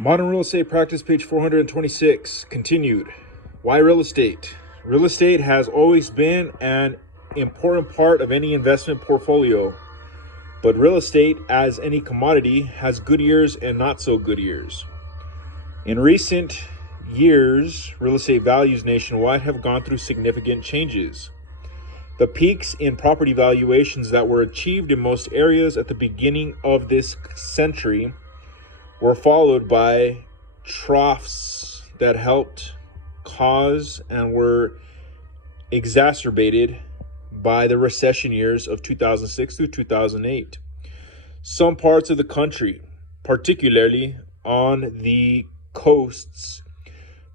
Modern Real Estate Practice, page 426, continued. Why real estate? Real estate has always been an important part of any investment portfolio, but real estate, as any commodity, has good years and not so good years. In recent years, real estate values nationwide have gone through significant changes. The peaks in property valuations that were achieved in most areas at the beginning of this century were followed by troughs that helped cause and were exacerbated by the recession years of 2006 through 2008. Some parts of the country, particularly on the coasts,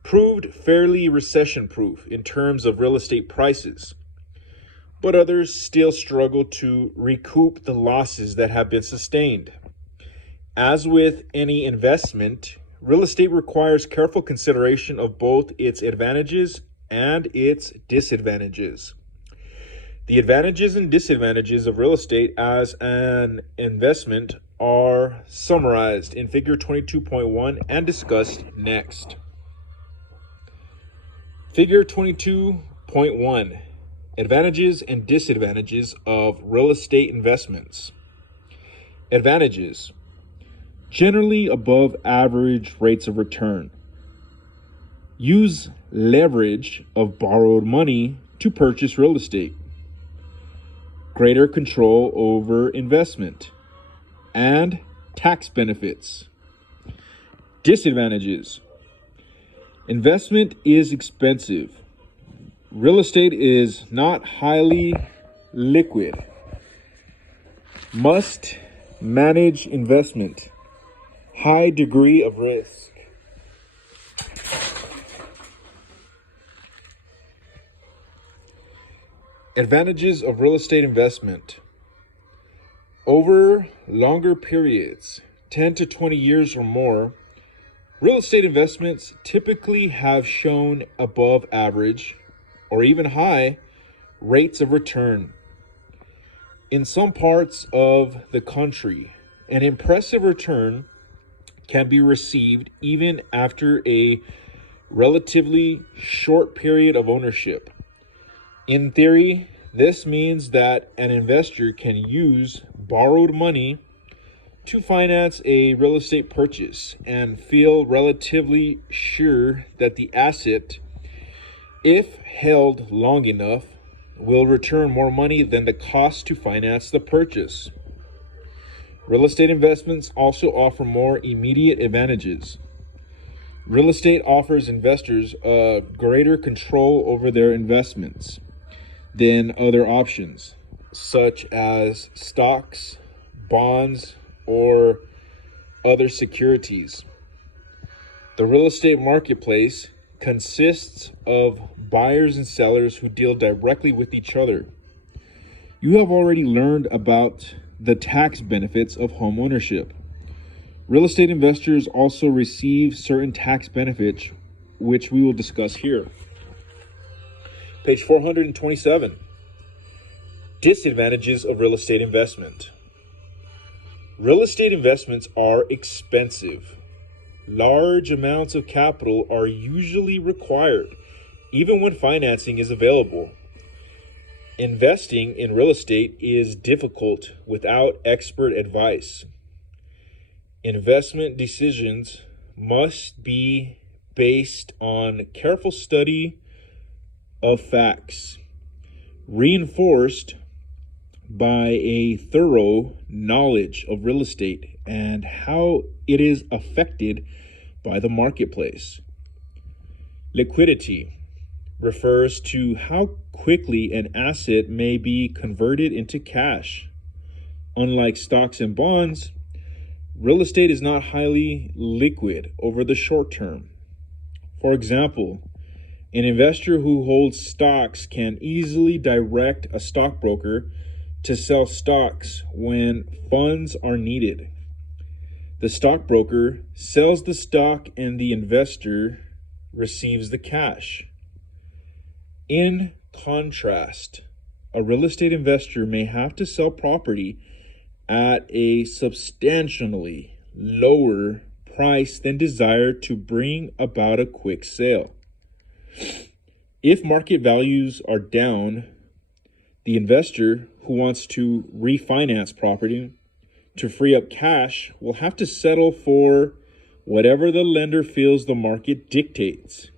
proved fairly recession-proof in terms of real estate prices, but others still struggle to recoup the losses that have been sustained. As with any investment, real estate requires careful consideration of both its advantages and its disadvantages. The advantages and disadvantages of real estate as an investment are summarized in Figure 22.1 and discussed next. Figure 22.1, Advantages and disadvantages of real estate investments. Advantages: generally above average rates of return. Use leverage of borrowed money to purchase real estate. Greater control over investment. And tax benefits. Disadvantages: investment is expensive. Real estate is not highly liquid. Must manage investment. High degree of risk. Advantages of real estate investment. Over longer periods, 10 to 20 years or more, real estate investments typically have shown above average or even high rates of return. In some parts of the country, an impressive return can be received even after a relatively short period of ownership. In theory, this means that an investor can use borrowed money to finance a real estate purchase and feel relatively sure that the asset, if held long enough, will return more money than the cost to finance the purchase. Real estate investments also offer more immediate advantages. Real estate offers investors a greater control over their investments than other options, such as stocks, bonds, or other securities. The real estate marketplace consists of buyers and sellers who deal directly with each other. You have already learned about the tax benefits of home ownership. Real estate investors also receive certain tax benefits, which we will discuss here. Page 427. Disadvantages of real estate investment. Real estate investments are expensive. Large amounts of capital are usually required, even when financing is available. Investing in real estate is difficult without expert advice. Investment decisions must be based on careful study of facts, reinforced by a thorough knowledge of real estate and how it is affected by the marketplace. Liquidity refers to how quickly an asset may be converted into cash. Unlike stocks and bonds, real estate is not highly liquid over the short term. For example, an investor who holds stocks can easily direct a stockbroker to sell stocks when funds are needed. The stockbroker sells the stock and the investor receives the cash. In contrast, a real estate investor may have to sell property at a substantially lower price than desire to bring about a quick sale. If market values are down, the investor who wants to refinance property to free up cash will have to settle for whatever the lender feels the market dictates.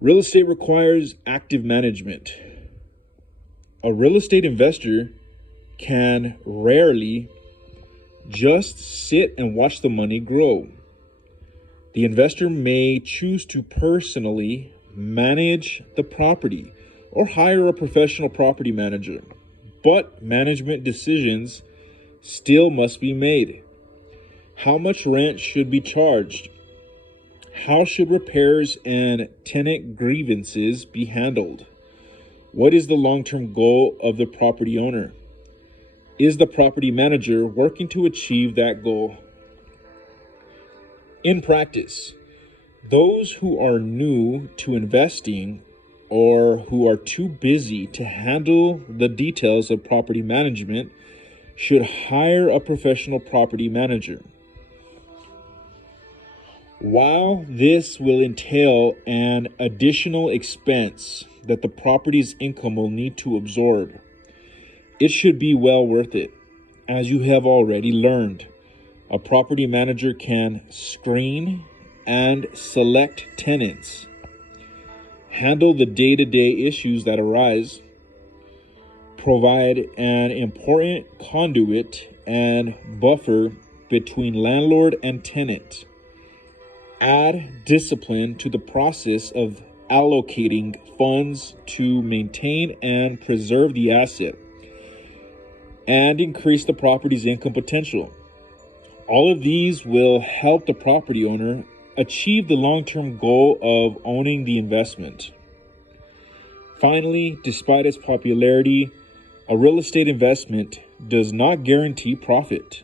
Real estate requires active management. A real estate investor can rarely just sit and watch the money grow. The investor may choose to personally manage the property or hire a professional property manager, but management decisions still must be made. How much rent should be charged? How should repairs and tenant grievances be handled? What is the long-term goal of the property owner? Is the property manager working to achieve that goal? In practice, those who are new to investing or who are too busy to handle the details of property management should hire a professional property manager. While this will entail an additional expense that the property's income will need to absorb, it should be well worth it. As you have already learned, a property manager can screen and select tenants, handle the day-to-day issues that arise, provide an important conduit and buffer between landlord and tenant, add discipline to the process of allocating funds to maintain and preserve the asset, and increase the property's income potential. All of these will help the property owner achieve the long-term goal of owning the investment. Finally, despite its popularity, a real estate investment does not guarantee profit.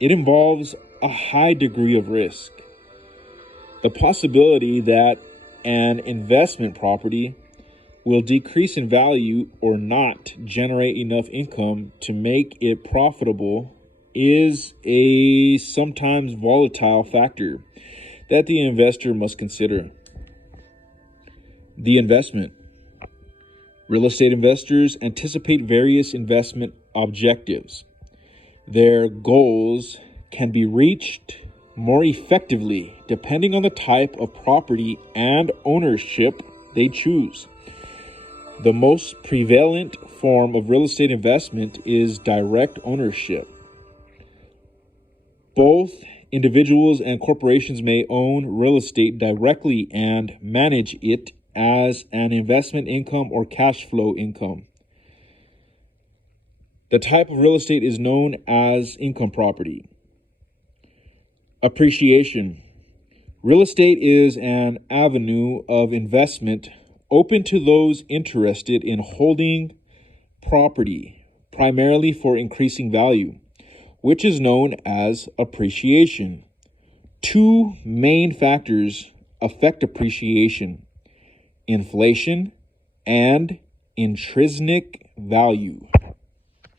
It involves a high degree of risk. The possibility that an investment property will decrease in value or not generate enough income to make it profitable is a sometimes volatile factor that the investor must consider. The investment. Real estate investors anticipate various investment objectives. Their goals can be reached more effectively depending on the type of property and ownership they choose. The most prevalent form of real estate investment is direct ownership. Both individuals and corporations may own real estate directly and manage it as an investment income or cash flow income. The type of real estate is known as income property. Appreciation. Real estate is an avenue of investment open to those interested in holding property, primarily for increasing value, which is known as appreciation. Two main factors affect appreciation: inflation and intrinsic value.